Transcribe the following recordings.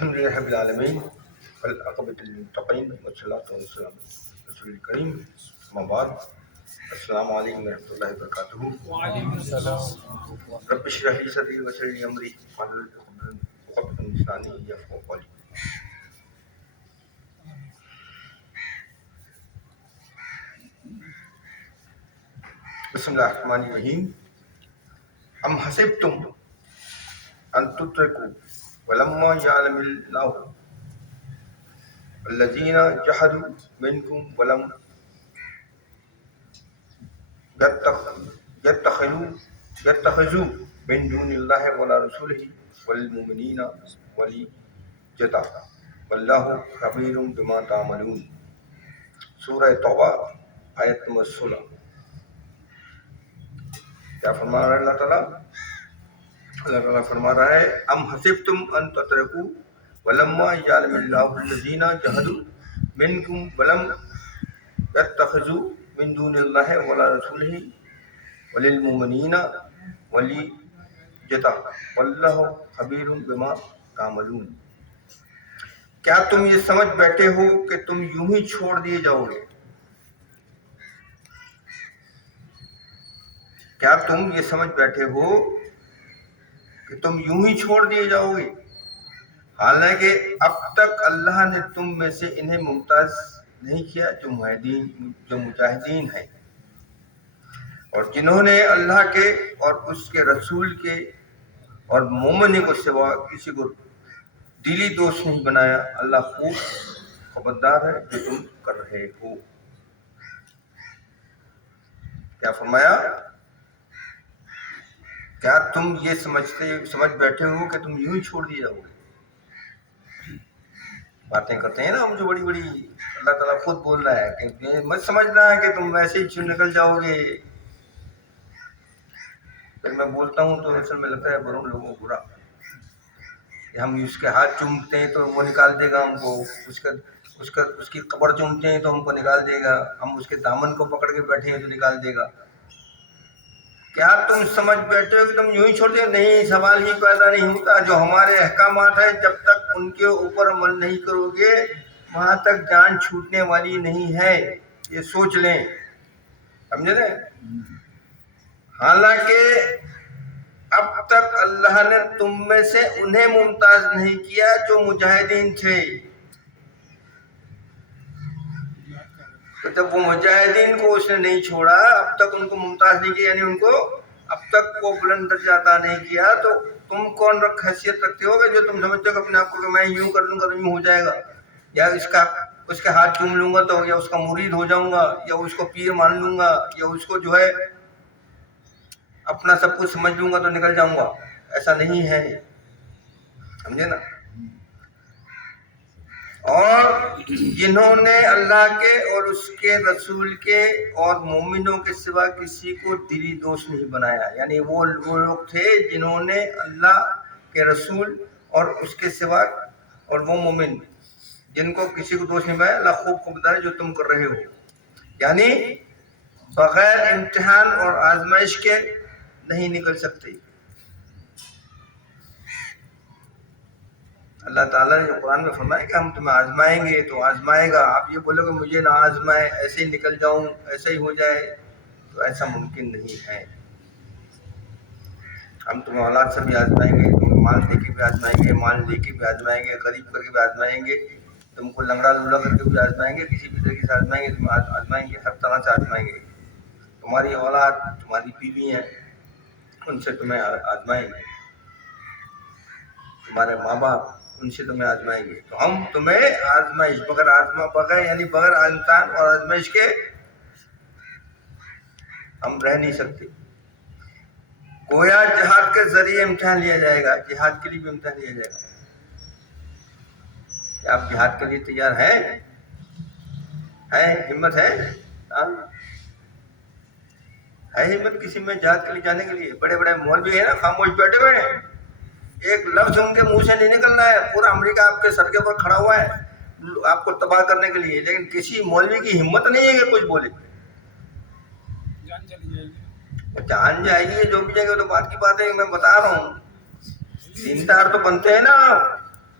الحمد لله رب العالمين والعاقبة للمتقين والصلاة والسلام على رسول الكريم أما بعد السلام عليكم ورحمة الله وبركاته. وعليكم السلام. رب اشرح لي صدري ويسر لي أمري واحلل عقدة من لساني يفقهوا قولي. بسم الله الرحمن الرحيم. أم حسبتم أن تتركوا ولما يعلم الله الذين جحدوا منكم ولم يتخذوا من دون الله ولا رسوله والمؤمنين وليجة والله خبير بما تعملون. سورہ توبہ آیت نمبر 16. کیا فرما رہا ہے اللہ تعالیٰ؟ اللہ تعالیٰ فرما رہا ہے ام حسبتم ان تترکوا ولما یعلم اللہ الذین جہدوا منکم ولم یتخذوا من دون اللہ ولا رسولہ وللمؤمنین ولیجۃ واللہ خبیر بما تعملون. کیا تم یہ سمجھ بیٹھے ہو کہ تم یوں ہی چھوڑ دیے جاؤ گے؟ کیا تم یہ سمجھ بیٹھے ہو کہ تم یوں ہی چھوڑ دیے جاؤ گے، حالانکہ اب تک اللہ نے تم میں سے انہیں ممتاز نہیں کیا جو مجاہدین ہیں، اور جنہوں نے اللہ کے اور اس کے رسول کے اور مومن کو سوا کسی کو دلی دوست نہیں بنایا. اللہ خوب خبردار ہے جو تم کر رہے ہو. کیا فرمایا؟ کیا تم یہ سمجھ بیٹھے ہو کہ تم یوں ہی چھوڑ دیے جاؤ گے؟ باتیں کرتے ہیں نا ہم جو بڑی بڑی، اللہ تعالیٰ خود بول رہا ہے کہ مت سمجھنا ہے کہ تم ویسے ہی نکل جاؤ گے. پھر میں بولتا ہوں تو اصل میں لگتا ہے بروں لوگوں کو برا کہ ہم اس کے ہاتھ چومتے ہیں تو وہ نکال دے گا ہم کو، اس کی قبر چومتے ہیں تو ہم کو نکال دے گا، ہم اس کے دامن کو پکڑ کے بیٹھے ہیں تو نکال دے گا. کیا تم سمجھ بیٹھے ہو کہ تم یوں ہی چھوڑ دے؟ نہیں، سوال ہی پیدا نہیں ہوتا. جو ہمارے احکامات ہیں جب تک ان کے اوپر عمل نہیں کرو گے وہاں تک جان چھوٹنے والی نہیں ہے، یہ سوچ لیں. سمجھے نا؟ حالانکہ اب تک اللہ نے تم میں سے انہیں ممتاز نہیں کیا جو مجاہدین تھے. تو جب وہ مجاہدین کو اس نے نہیں چھوڑا، اب تک ان کو ممتاز نہیں کیا، یعنی ان کو اب تک وہ بلند درجہ عطا نہیں کیا، تو تم کون حیثیت رکھتے ہو کہ جو تم سمجھتے ہو کہ اپنے آپ کو کہ میں یوں کر لوں گا تو یوں ہو جائے گا، یا اس کے ہاتھ چوم لوں گا تو یا اس کا مرید ہو جاؤں گا، یا اس کو پیر مان لوں گا، یا اس کو جو ہے اپنا سب کچھ سمجھ لوں گا تو نکل جاؤں گا. ایسا نہیں ہے، سمجھے نا؟ اور جنہوں نے اللہ کے اور اس کے رسول کے اور مومنوں کے سوا کسی کو دلی دوست نہیں بنایا، یعنی وہ لوگ تھے جنہوں نے اللہ کے رسول اور اس کے سوا اور وہ مومن جن کو کسی کو دوست نہیں بنایا. اللہ خوب خبردار ہے جو تم کر رہے ہو. یعنی بغیر امتحان اور آزمائش کے نہیں نکل سکتے. اللہ تعالیٰ نے جو قرآن میں فرمایا کہ ہم تمہیں آزمائیں گے تو آزمائے گا، آپ یہ بولو کہ مجھے نہ آزمائے، ایسے ہی نکل جاؤں، ایسے ہی ہو جائے، تو ایسا ممکن نہیں ہے. ہم تمہیں اولاد سے بھی آزمائیں گے، تمہیں مال دے کے بھی آزمائیں گے، مال لے کے بھی آزمائیں گے، غریب کر کے بھی آزمائیں گے، تم کو لنگڑا لولا کر کے بھی آزمائیں گے، کسی بھی طریقے سے آزمائیں گے، تمہیں آزمائیں گے، ہر طرح سے آزمائیں گے. تمہاری اولاد، تمہاری بیوی ہیں، ان سے تمہیں آزمائیں گے، تمہارے ماں باپ، ان سے تمہیں آزمائیں گے. تو ہم تمہیں آزمائش بغیر یعنی بغیر امتحان اور آزمائش کے ہم رہ نہیں سکتے. گویا جہاد کے ذریعے امتحان لیا جائے گا، جہاد کے لیے بھی امتحان لیا جائے گا. کیا آپ جہاد کے لیے تیار ہیں؟ ہمت ہے؟ ہے ہمت کسی میں جہاد کے لیے جانے کے لیے؟ بڑے بڑے مولوی ہیں نا، خاموش بیٹھے ہوئے ہیں، ایک لفظ ان کے منہ سے نہیں نکلنا ہے، پورا امریکہ آپ کے سر کے اوپر کھڑا ہوا ہے آپ کو تباہ کرنے کے لیے، لیکن کسی مولوی کی ہمت نہیں ہے کہ کچھ بولے. جان جائے گی، جو بھی جائے گا تو بات کی بات ہے. میں بتا رہا ہوں دیندار تو بنتے ہیں نا،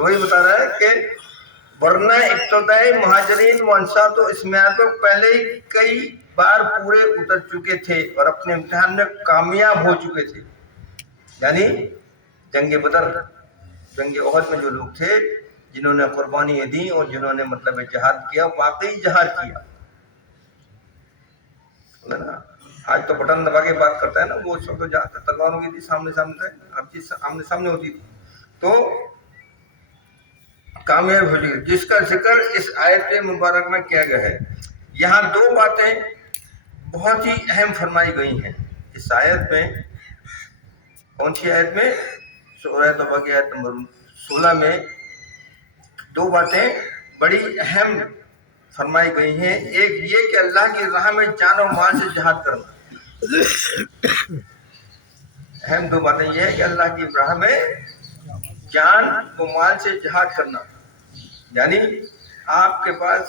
تو وہی بتا رہا ہے کہ ورنہ ابتدائی مہاجرین و انصار تو اس معیار پر پہلے ہی کئی بار پورے اتر چکے تھے اور اپنے امتحان میں کامیاب ہو چکے تھے. یعنی جنگ بدر، جنگ احد میں جو لوگ تھے جنہوں نے قربانیاں دی اور جنہوں نے مطلب جہاد کیا، واقعی جہاد کیا. آج تو بٹن دبا کے بات کرتا ہے نا، وہ اس وقت تو جہاد تلواروں کی تھی، سامنے سامنے ہر چیز آمنے سامنے ہوتی تھی. تو کامیاب ہو چکی، جس کا ذکر اس آیت مبارک میں کیا گیا ہے. یہاں دو باتیں بہت ہی اہم فرمائی گئی ہیں اس آیت میں. کون سی آیت میں؟ سورہ توبہ کی آیت نمبر 16 میں دو باتیں بڑی اہم فرمائی گئی ہیں. ایک یہ کہ اللہ کی راہ میں جان و مال سے جہاد کرنا. اہم دو باتیں یہ ہے کہ اللہ کی راہ میں جان و مال سے جہاد کرنا، یعنی آپ کے پاس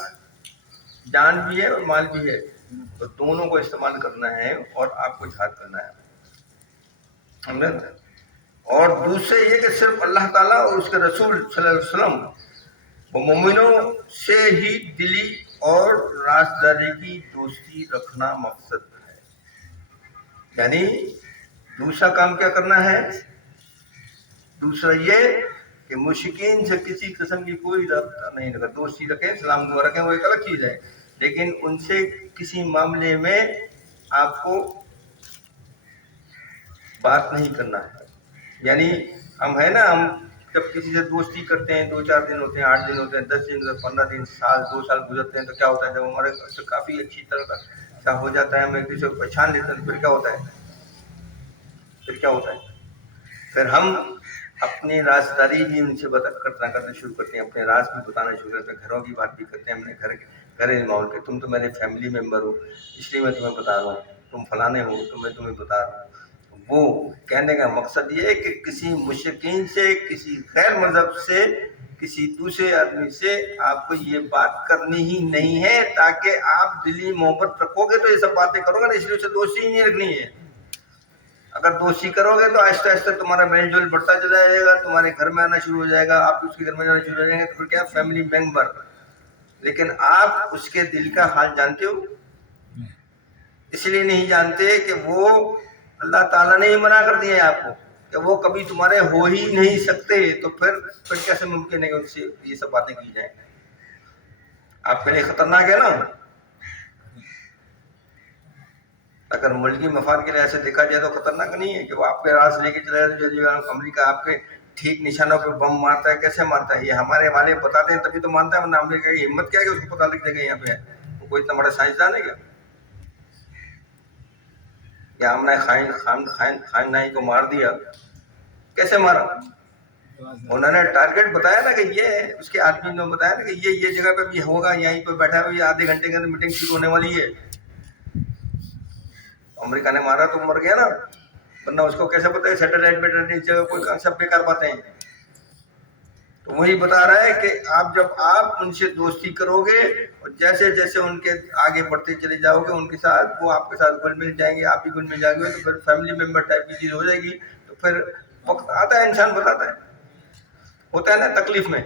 جان بھی ہے اور مال بھی ہے، تو دونوں کو استعمال کرنا ہے اور آپ کو جہاد کرنا ہے. اور دوسرے یہ کہ صرف اللہ تعالیٰ اور اس کے رسول صلی اللہ علیہ وسلم و مومنوں سے ہی دلی اور رازداری کی دوستی رکھنا مقصد ہے. یعنی دوسرا کام کیا کرنا ہے؟ دوسرا یہ کہ مشرکین سے کسی قسم کی کوئی رابطہ نہیں رکھا. دوستی رکھیں، سلام دعا رکھیں، وہ ایک الگ چیز ہے، لیکن ان سے کسی معاملے میں آپ کو بات نہیں کرنا ہے. یعنی ہم ہے نا، ہم جب کسی سے دوستی کرتے ہیں 2-4 دن ہوتے ہیں، 8 دن ہوتے ہیں، 10 دن ہوتے ہیں، 15 دن، سال 2 سال گزرتے ہیں، تو کیا ہوتا ہے جب ہمارے سے کافی اچھی طرح کا ہو جاتا ہے، ہم ایک دوسرے کو پہچان لیتے ہیں، تو پھر کیا ہوتا ہے؟ پھر ہم اپنی رازداری بھی ان سے کرنا شروع کرتے ہیں، اپنے راز بھی بتانا شروع کرتے ہیں، گھروں کی بات بھی کرتے ہیں، اپنے گھر ماحول کے. تم تو میرے فیملی ممبر ہو، اس لیے میں تمہیں بتا رہا ہوں، تم فلانے ہو تو میں تمہیں بتا رہا ہوں. وہ کہنے کا مقصد یہ ہے کہ کسی مشرکین سے، کسی غیر مذہب سے، کسی دوسرے آدمی سے آپ کو یہ بات کرنی ہی نہیں ہے، تاکہ آپ دلی محبت رکھو گے تو یہ سب باتیں کرو گے نا. اس لیے اسے دوستی ہی نہیں رکھنی ہے. اگر دوستی کرو گے تو آہستہ آہستہ تمہارا میل جول بڑھتا چلا جائے گا، تمہارے گھر میں آنا شروع ہو جائے گا، آپ اس کے گھر میں جانا شروع ہو جائیں گے، تو پھر کیا فیملی ممبر. لیکن آپ اس کے دل کا حال جانتے ہو؟ اس لیے نہیں جانتے کہ وہ اللہ تعالیٰ نے ہی منع کر دیا ہے آپ کو کہ وہ کبھی تمہارے ہو ہی نہیں سکتے. تو پھر کیسے ممکن ہے کہ ان سے یہ سب باتیں کی جائیں؟ آپ کے لیے خطرناک ہے نا. اگر ملکی مفاد کے لیے ایسے دیکھا جائے تو خطرناک نہیں ہے کہ وہ آپ کے راز لے کے چلا جائے. امریکہ آپ کے ٹھیک نشانوں پہ بم مارتا ہے. کیسے مارتا ہے؟ یہ ہمارے والے بتاتے ہیں تبھی تو مانتا ہے، ورنہ امریکہ کی ہمت کیا ہے کہ اس کو پتہ لگ جائے گا یہاں پہ وہ کوئی اتنا بڑا سائنسدان ہے کیا؟ یا ہم نے خائن نائی کو مار دیا. کیسے مارا؟ انہوں نے ٹارگیٹ بتایا نا کہ یہ ہے، اس کے آدمی نے بتایا نا کہ یہ جگہ پہ بھی ہوگا، یہیں پہ بیٹھا ہوا، یہ آدھے گھنٹے کے اندر میٹنگ شروع ہونے والی ہے. امریکہ نے مارا تو مر گیا نا، ورنہ اس کو کیسے پتہ ہے سیٹلائٹ پہ جگہ کوئی سب بیکار باتیں ہیں. تو وہی بتا رہا ہے کہ جب آپ ان سے دوستی کرو گے اور جیسے جیسے ان کے آگے بڑھتے چلے جاؤ گے ان کے ساتھ، وہ آپ کے ساتھ گل مل جائیں گے، آپ بھی گل مل جائیں گے، تو پھر فیملی ممبر ٹائپ کی چیز ہو جائے گی. تو پھر وقت آتا ہے، انسان بتاتا ہے، ہوتا ہے نا تکلیف میں.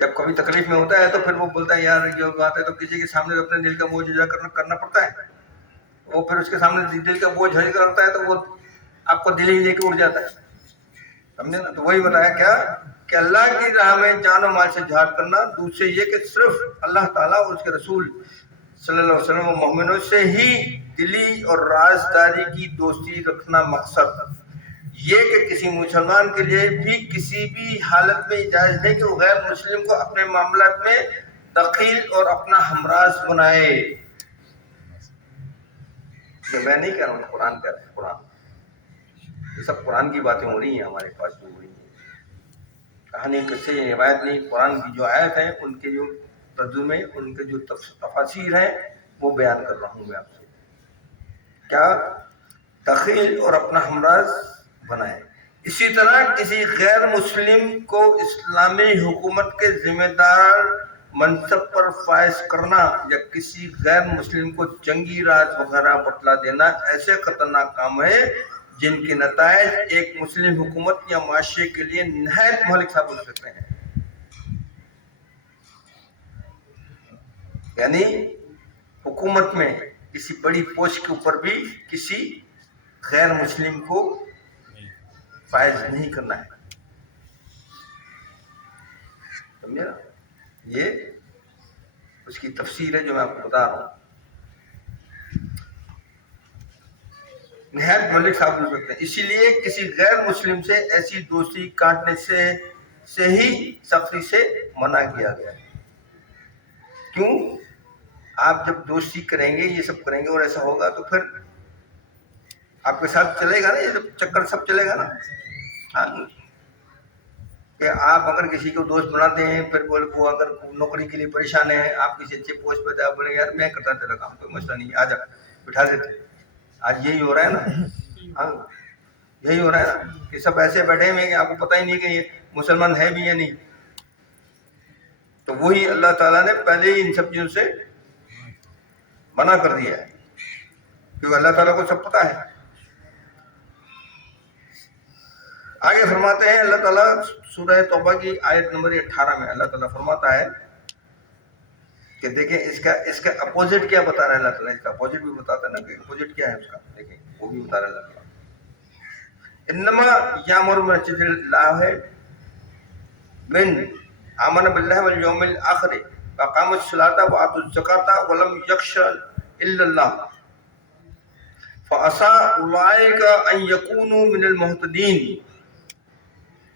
جب کبھی تکلیف میں ہوتا ہے تو پھر وہ بولتا ہے یار یہ بات ہے، تو کسی کے سامنے اپنے دل کا بوجھ اجرا کرنا پڑتا ہے. وہ پھر اس کے سامنے دل کا بوجھ ہلکا کرتا ہے تو وہ آپ کو دل ہی لے کے اڑ جاتا ہے. سمجھے نا. تو وہی بتایا کیا کہ اللہ کی راہ میں جان و مال سے جہاد کرنا. دوسرے یہ کہ صرف اللہ تعالیٰ اور اس کے رسول صلی اللہ علیہ وسلم و مومنوں سے ہی دلی اور رازداری کی دوستی رکھنا مقصد. یہ کہ کسی مسلمان کے لیے بھی کسی بھی حالت میں جائز نہیں کہ وہ غیر مسلم کو اپنے معاملات میں دخیل اور اپنا ہمراز بنائے. میں نہیں کہہ رہا ہوں، قرآن کہہ رہا ہے. قرآن یہ سب قرآن کی باتیں ہو رہی ہیں ہمارے پاس جو ہو رہی ہیں، کہانی قصے روایت نہیں. قرآن کی جو آیت ہیں ان کے جو ترجمے، ان کے جو تفاسیر ہیں وہ بیان کر رہا ہوں میں آپ سے. کیا؟ دخیل اور اپنا ہمراز بنائے. اسی طرح کسی غیر مسلم کو اسلامی حکومت کے ذمہ دار منصب پر فائز کرنا یا کسی غیر مسلم کو جنگی راز وغیرہ بتلا دینا ایسے خطرناک کام ہے جن کے نتائج ایک مسلم حکومت یا معاشرے کے لیے نہایت مہلک ثابت ہو سکتے ہیں. یعنی حکومت میں کسی بڑی پوسٹ کے اوپر بھی کسی غیر مسلم کو فائز نہیں کرنا ہے. سمجھے نا؟ یہ اس کی تفسیر ہے جو میں آپ کو بتا رہا ہوں. نہایت ملک ثابت ہو سکتے ہیں. اسی لیے کسی غیر مسلم سے ایسی دوستی کاٹنے سے ہی سختی سے منع کیا گیا ہے. کیوں؟ آپ جب دوستی کریں گے، یہ سب کریں گے اور ایسا ہوگا تو پھر آپ کے ساتھ چلے گا نا، یہ سب چکر سب چلے گا نا. ہاں، کہ آپ اگر کسی کو دوست بناتے ہیں، پھر بولے وہ اگر نوکری کے لیے پریشان ہے، آپ کسی اچھے پوسٹ پہ آپ بولے یار میں کرتا تیرا کام، کوئی مسئلہ نہیں، آ جا، بٹھا دیتے. آج یہی ہو رہا ہے نا. ہاں، یہی ہو رہا ہے نا کہ سب ایسے بیٹھے ہوئے کہ آپ کو پتہ ہی نہیں کہ یہ مسلمان ہے بھی یا نہیں. تو وہی اللہ تعالیٰ نے پہلے ہی ان سب چیزوں سے منع کر دیا ہے، کیونکہ اللہ تعالیٰ کو سب پتہ ہے. آگے فرماتے ہیں اللہ تعالیٰ سورہ توبہ کی آیت نمبر 18 میں اللہ تعالیٰ فرماتا ہے کہ دیکھیں اس کا اپوزٹ کیا بتا رہا ہے اللہ تعالیٰ. اس کا اپوزٹ بھی بتاتا ہے نا کہ اپوزٹ کیا ہے اس کا. دیکھیں وہ بھی بتا رہا ہے اللہ تعالیٰ. انما یامر مسجد اللہ ہے من آمن باللہ والیوم الآخر وقام الصلاۃ وآتوا الزکاۃ ولم یخش الا اللہ فعسى اولئک ان یکونوا من المہتدین.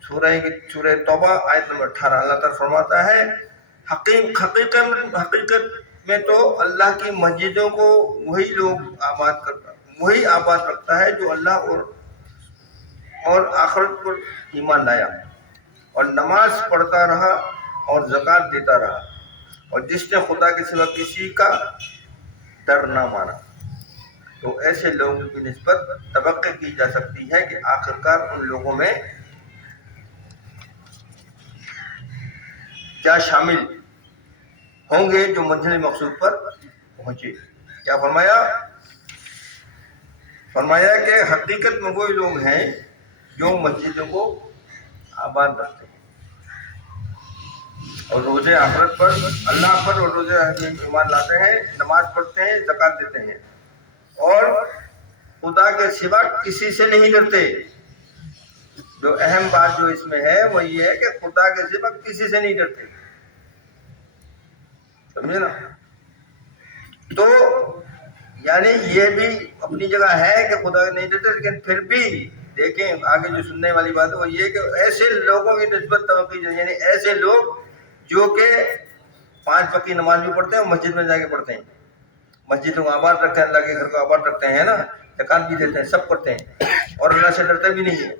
سورہ توبہ آیت نمبر 18 اللہ تعالیٰ فرماتا ہے حقیقت میں تو اللہ کی مسجدوں کو وہی آباد رکھتا ہے جو اللہ اور آخرت پر ایمان لایا اور نماز پڑھتا رہا اور زکوٰۃ دیتا رہا اور جس نے خدا کے سوا کسی کا ڈر نہ مانا. تو ایسے لوگوں کی نسبت توقع کی جا سکتی ہے کہ آخرکار ان لوگوں میں کیا شامل ہوں گے جو منزل مقصود پر پہنچے. کیا فرمایا کہ حقیقت میں وہی لوگ ہیں جو مسجدوں کو آباد رکھتے ہیں اور روز آخرت پر اللہ پر اور روز ایمان لاتے ہیں، نماز پڑھتے ہیں، زکوٰۃ دیتے ہیں اور خدا کے سوا کسی سے نہیں ڈرتے. جو اہم بات جو اس میں ہے وہ یہ ہے کہ خدا کے سوا کسی سے نہیں ڈرتے. سمجھے نا؟ تو یعنی یہ بھی اپنی جگہ ہے کہ خدا نہیں ڈرتے، لیکن پھر بھی دیکھیں آگے جو سننے والی بات ہے وہ یہ کہ ایسے لوگوں کی نسبت توقع، یعنی ایسے لوگ جو کہ 5 وقت کی نماز بھی پڑھتے ہیں اور مسجد میں جا کے پڑھتے ہیں، مسجد کو آباد رکھتے ہیں، اللہ کے گھر کو آباد رکھتے ہیں نا، زکوٰۃ بھی دیتے ہیں، سب کرتے ہیں اور اللہ سے ڈرتے بھی نہیں ہیں.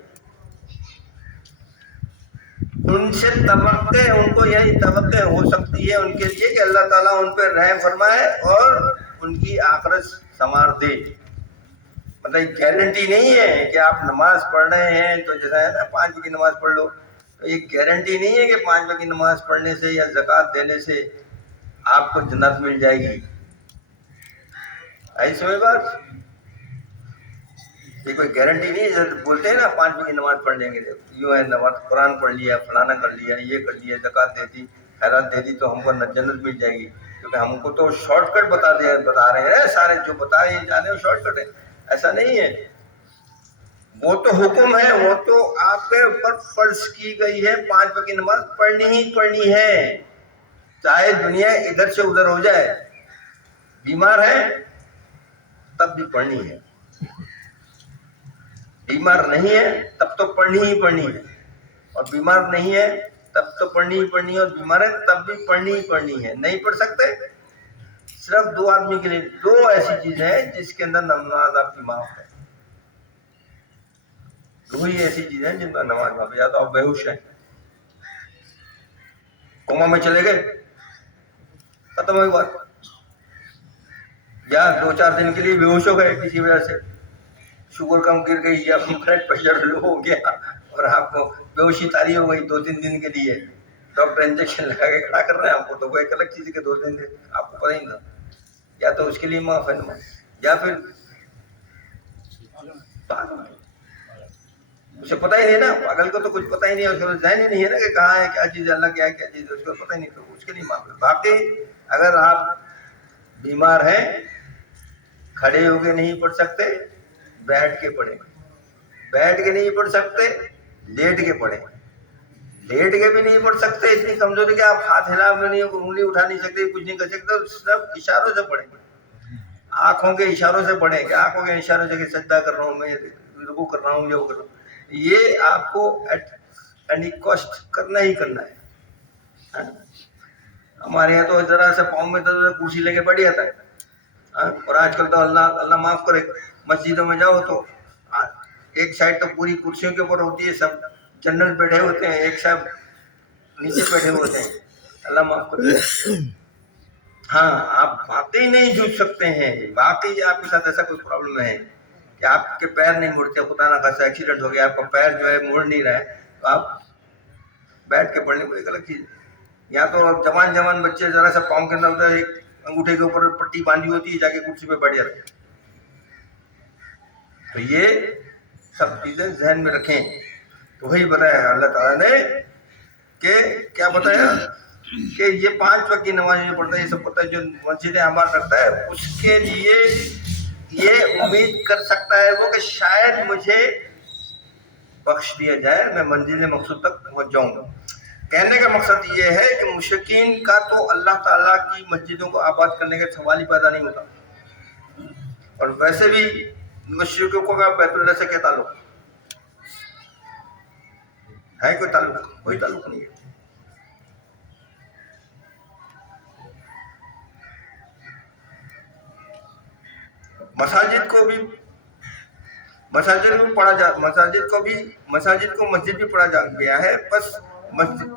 ان سے توقع، ان کو یہی توقع ہو سکتی ہے ان کے لیے کہ اللہ تعالیٰ ان پہ رحم فرمائے اور ان کی آخرت سنوار دے. مطلب گارنٹی نہیں ہے کہ آپ نماز پڑھ رہے ہیں تو جیسا ہے نا 5 وقت کی نماز پڑھ لو، تو یہ گارنٹی نہیں ہے کہ 5 وقت کی نماز پڑھنے سے یا زکوٰۃ دینے سے آپ کو جنت مل جائے گی. ایسی کوئی بات یہ کوئی گارنٹی نہیں ہے. بولتے ہیں نا 5 وقت کی نماز پڑھ لیں گے، یوں ہے نماز قرآن پڑھ لیا، فلانا کر لیا، یہ کر لیا، زکوٰۃ دے دی، خیرات دے دی تو ہم کو جنت مل جائے گی. کیونکہ ہم کو تو شارٹ کٹ بتا رہے ہیں سارے جو بتا رہے ہیں جانے وہ شارٹ کٹ ہے. ایسا نہیں ہے، وہ تو حکم ہے، وہ تو آپ کے اوپر فرض کی گئی ہے. 5 وقت کی نماز پڑھنی ہی پڑھنی ہے، چاہے دنیا ادھر سے ادھر ہو جائے. بیمار ہے تب بھی پڑھنی ہے، بیمار نہیں ہے تب تو پڑھنی ہی پڑھنی ہے، اور بیمار نہیں ہے تب تو پڑھنی ہی پڑھنی ہے، اور بیمار ہے تب بھی پڑھنی ہی پڑھنی ہے. نہیں پڑھ سکتے، صرف 2 آدمی کے لیے 2 ایسی چیزیں ہیں جس کے اندر نماز آپ کی معاف ہے. 2 ہی ایسی چیزیں ہیں جن کا نماز معاف ہے. یا تو آپ بے ہوش ہیں، کوما میں چلے گئے، ختم ہوئی بات، یا 2-4 دن کے لیے بے ہوش ہو گئے کسی وجہ سے، شوگر کم گر گئی یا بلڈ پریشر لو ہو گیا اور آپ کو بے ہوشی طاری ہو گئی 2-3 دن کے لیے، ڈاکٹر انجیکشن لگا کے کھڑا کر رہے ہیں آپ کو، تو وہ ایک الگ چیز ہے کہ 2 دن آپ کو پتہ ہی نہ، یا تو اس کے لیے معاف ہے نماز، یا پھر اسے پتہ ہی نہیں نا، پاگل کو تو کچھ پتہ ہی نہیں ہے، اس کو ذہن ہی نہیں ہے نا کہ کہاں ہے کیا چیز ہے، اللہ کیا ہے کیا چیز ہے، اس کو پتہ ہی نہیں، تو اس کے لیے معاملہ. باقی اگر آپ بیمار ہیں، کھڑے ہو کے نہیں پڑھ سکتے، بیٹھ کے پڑھیں. بیٹھ کے نہیں پڑھ سکتے، لیٹ کے پڑھیں. لیٹ کے بھی نہیں پڑھ سکتے، اتنی کمزوری کہ آپ ہاتھ ہلا بھی نہیں، انگلی اٹھا نہیں سکتے، کچھ نہیں کر سکتے، سب اشاروں سے پڑھیں. آنکھوں کے اشاروں سے پڑھیں کہ آنکھوں کے اشاروں سے کہ سجدہ کر رہا ہوں میں، رکوع کر رہا ہوں، یہ کر رہا ہوں. یہ آپ کو ایٹ اینی کاسٹ کرنا ہی کرنا ہے. ہمارے یہاں تو ذرا سا پاؤں میں درد کرسی لے کے بیٹھ جاتا ہے. اور آج کل تو اللہ معاف کرے، مسجدوں میں جاؤ تو ایک سائڈ تو پوری کرسیوں کے اوپر ہوتی ہے، سب جنرل بیٹھے ہوتے ہیں، ایک سائڈ نیچے بیٹھے ہوتے ہیں. اللہ معاف کرے. ہاں آپ واقعی نہیں جھک سکتے ہیں، واقعی آپ کے ساتھ ایسا کوئی پرابلم ہے کہ آپ کے پیر نہیں مڑتے، خدا نہ خاصا ایکسیڈنٹ ہو گیا، آپ کا پیر جو ہے مڑ نہیں رہا ہے، تو آپ بیٹھ کے پڑھنے کو ایک الگ چیز ہے. یا تو جوان بچے ذرا سا پاؤں کے اندر ہوتا ہے، ایک انگوٹھے کے اوپر پٹی باندھی ہوتی ہے، جا کے کرسی پہ بیٹھ جاتے ہیں. تو یہ سب چیزیں ذہن میں رکھیں. تو وہی بتایا اللہ تعالیٰ نے کہ کیا بتایا کہ یہ 5 وقت کی نماز جو پڑھتا ہے، یہ سب پتہ ہے، جو مسجد اعمال رکھتا ہے اس کے لیے یہ امید کر سکتا ہے وہ کہ شاید مجھے بخش دیا جائے، میں منزل مقصود تک پہنچ جاؤں گا. کہنے کا مقصد یہ ہے کہ مشرکین کا تو اللہ تعالیٰ کی مسجدوں کو آباد کرنے کا سوال ہی پیدا نہیں ہوتا. اور ویسے بھی مشرکوں کا بیت اللہ سے کیا تعلق ہے؟ کوئی تعلق؟ کوئی تعلق نہیں ہے. مساجد کو مسجد کو مسجد بھی پڑھا جا گیا ہے. بس مسجد